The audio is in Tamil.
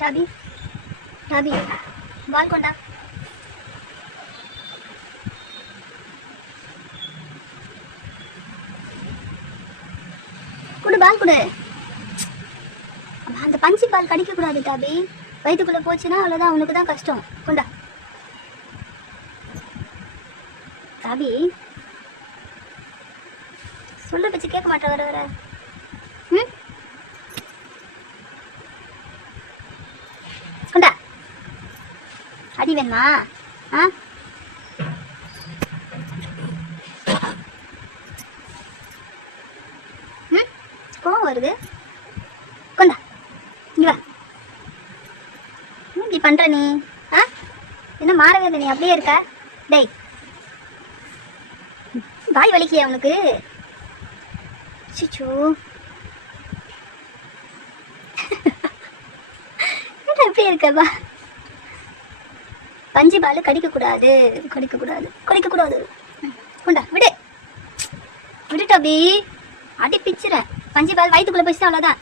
டாபி டாபி பால் கொண்டா. குடு பால் குடு. அந்த பஞ்சு பால் கடிக்க கூடாது டாபி. வயிற்றுக்குள்ள போச்சுன்னா அவ்வளோதான், அவனுக்கு தான் கஷ்டம். கொண்டா டாபி. சொல்ல பச்சு கேட்க மாட்டேன் வர வர. ம் கொண்டா. அடி வேணுமா? ஆ ம் கோவம் வருது. கொண்டா இங்க வா. இப்படி பண்ற நீ? ஆ என்ன மாறவே இல்லை, நீ அப்படியே இருக்க. டேய் வாய் வலிக்கலையா உனக்கு? சிச்சோ என்ன அப்படியே இருக்கவா? பஞ்சு பால் கடிக்க கூடாது, கடிக்க கூடாது, கடிக்க கூடாது. கொண்டா விடு விடு டாபி. அடி பிச்சுற. பஞ்சு பால் வயிற்றுக்குள்ள போயிடுச்சு அவ்வளோதான்.